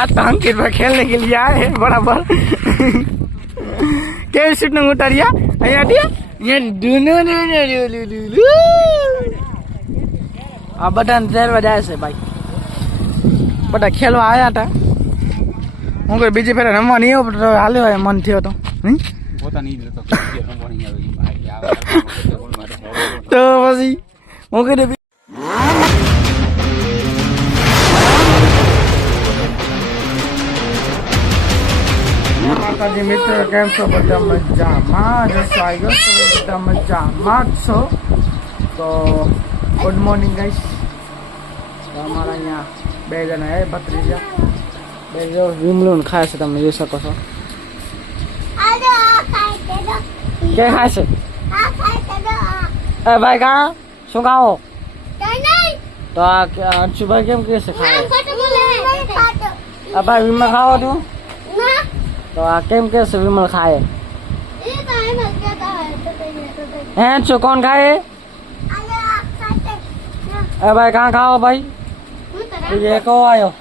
आज तो अंकित भाई खेलने के लिए आए हैं बराबर કેવી શૂટિંગ ઉતાર્યા અહીંયા આ બધાને તેરવા જાય છે ભાઈ બધા ખેલવા આવ્યા હતા હું કોઈ બીજી ફેરે રમવા નહીં આવું તો હાલ્યો હોય મન થયો તો તો પછી હું કીધું માતાજી મિત્રો કેમ છો બધા મજામાં જશો આવી ગયો તમે બધા મજામાં જ છો તો ગુડ મોર્નિંગ ગાઈસ અમારા અહીંયા બે જણા એ ભત્રીજા બે જો વિમલુન ખાય છે તમે જોઈ શકો છો કે ખાય છે એ ભાઈ કા શું ખાઓ તો આ અંશુભાઈ કેમ કે છે ખાય ભાઈ વિમલ ખાવો તું તો આ કેમ કે છે વિમલ ખાય હે છો કોણ ખાય એ ભાઈ કहाँ ખાઓ ભાઈ બીજો કહો આવ્યો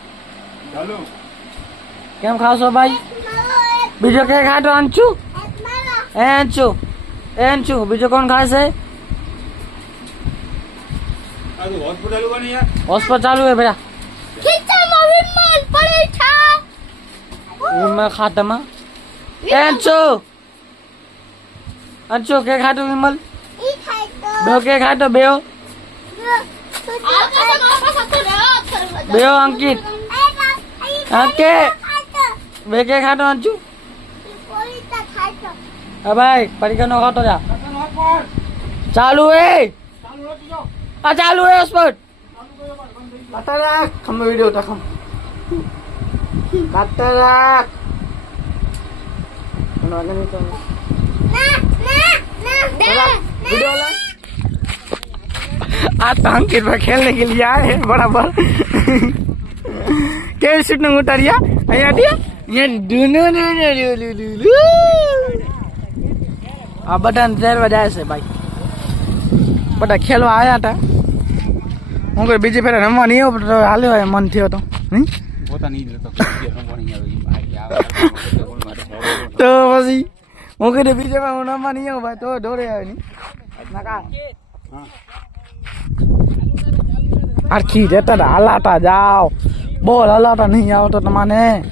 કેમ ખાશો ભાઈ બીજો કે ખાતો અંશુ અંશુ બીજો કોણ ખાશે હોસ્પિટલ ચાલુ है बेटा विमल खाताમાં અંશુ કે ખાતો વિમલ બે કે ખાતો બેઓ અંકિત કે બે કે ખાતો અંશુ ભાઈ પરીક્ષા નો ખાતો જા ચાલુ હે ચાलू है हॉस्पिटल काटा राख हम वीडियो तक हम काटा राख वीडियो ला आज तो अंकित भाई खेलने के लिए आए हैं बराबर કેવી શૂટિંગ ઉતાર્યા અહીંયા આ બધાને તેરવા જાય છે ભાઈ બધા ખેલવા આવ્યા હતા હું કોઈ બીજી ફેરે રમવા નહીં આવું તો હાલ્યો હોય મન થયો તો તો પછી હું કીધું બીજે હું રમવા નહીં આવું ભાઈ તો દોડે આવે નહીં આખી જતા હલાતા જાઓ બોલ હલાતા નહીં આવતો તમારે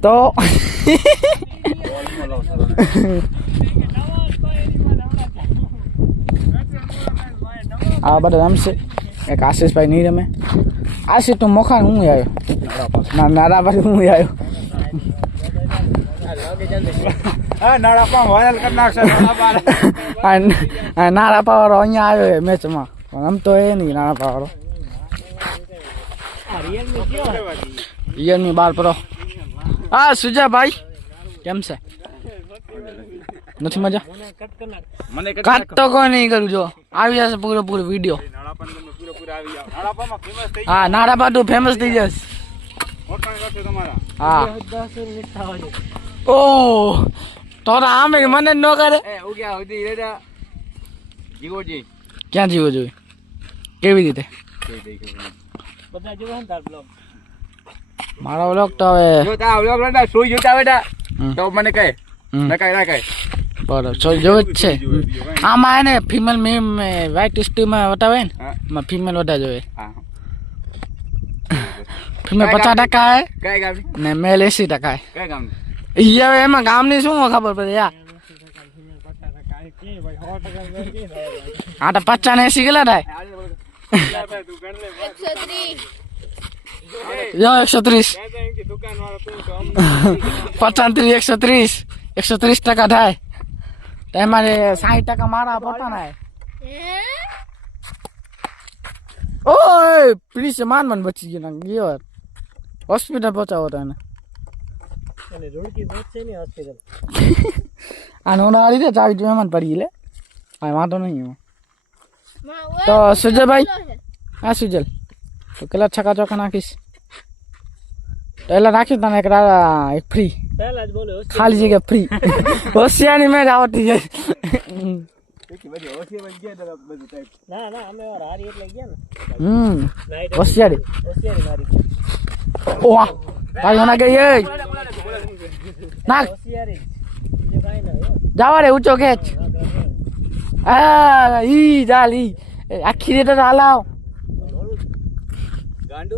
તો આ બધા રમશે એક આશીષભાઈ નહીં રમે આશીષ તો મોખા હું આવ્યો નારા પાસે હું આવ્યો નારા પાવાળો અહીંયા આવ્યો મેચમાં પણ આમ તો એ નહીં નારા પાવાળો રિયલમી 12 પ્રો હા સુજાભાઈ કેમ છે નથી મજા કાટ તો કોઈ નહીં કરું જો આવી જશે પૂરો વિડીયો હા નારાપા તું ફેમસ થઈ જશે હા ઓ તો આમે મને ન કરે ક્યાં જીવો જોઈએ કેવી રીતે મારો વ્લોગ તો હવે તો મને કહે બરાબર જોવે જ છે આમાં એને ફિમેલ મેમ વ્હાઇટ સ્ટીમાં બતાવે ને એમાં ફિમેલ બધા જોઈએ ફિમેલ 50% હે ને મેલ 80% હે હવે એમાં ગામની શું ખબર પડે યાર આ તો 50 ને 80 કેટલા થાય 130 130 થાય તો એમાં 60% મારા પોતાના ઓય પ્લીઝ માન બચી ગયો હોસ્પિટલ પહોંચાવો તો એને આ નોના રીતે ચાવી જો એમાં પડી લે આ વાંધો નહીં એમાં તો સુજલભાઈ હા સુજલ તો કેટલા છક્કા ચોક્કા નાખીશ પહેલા નાખી તને એક ફ્રી પહેલા જ બોલો ખાલી જગ્યા ફ્રી હોશિયારી મેચ આવતી જાય ના અમે હારી એટલે ગયા ને હોશિયારી મારી ઓવા ભાઈ ના ગઈ એ નાખ જાવા રે ઊંચો ખેંચ આ ઈ જાલ ઈ આખી રેત હાલાવ ગાંડુ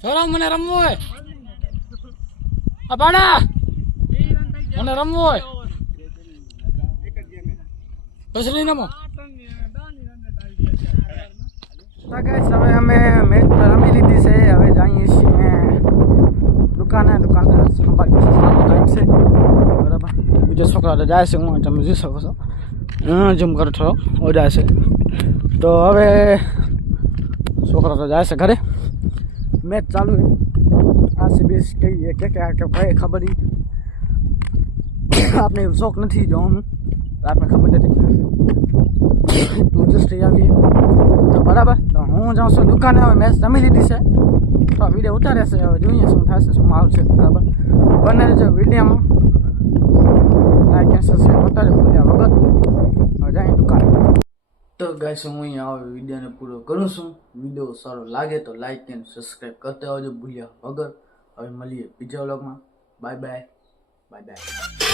છોરા મને રમવું હોય આ પાડા મને રમવું હોય પછી નમો હવે અમે મેચ રમી લીધી છે હવે જઈએ છીએ દુકાને ટાઈમ છે બરાબર બીજો છોકરા તો જાય છે હું તમે જોઈ શકો છો જેમ કરો થોડો હો જાય છે તો હવે છોકરા તો જાય છે ઘરે મેચ ચાલુ આરસીબી કહીએ કે કઈ ખબર આપને શોખ નથી જોવાનું આપને ખબર નથી જસ્ટ આવીએ તો બરાબર તો હું જાઉં છું દુકાને હવે મેચ જમી લીધી છે તો વિડીયો ઉતારે છે હવે જોઈએ શું થશે શું માહોલ છે બરાબર બંને જો વિડીયોમાં લાઈક એન્ડ સબસ્ક્રાઈબ ઉતારે ભૂલ્યા વગર હવે જાય દુકાને તો ગાઈસ હું અહીંયા હવે વિડીયોને પૂરો કરું છું વિડીયો સારો લાગે તો લાઈક એન્ડ સબસ્ક્રાઈબ કરતા આવજો ભૂલ્યા વગર હવે મળીએ બીજા વ્લોગમાં બાય બાય બાય બાય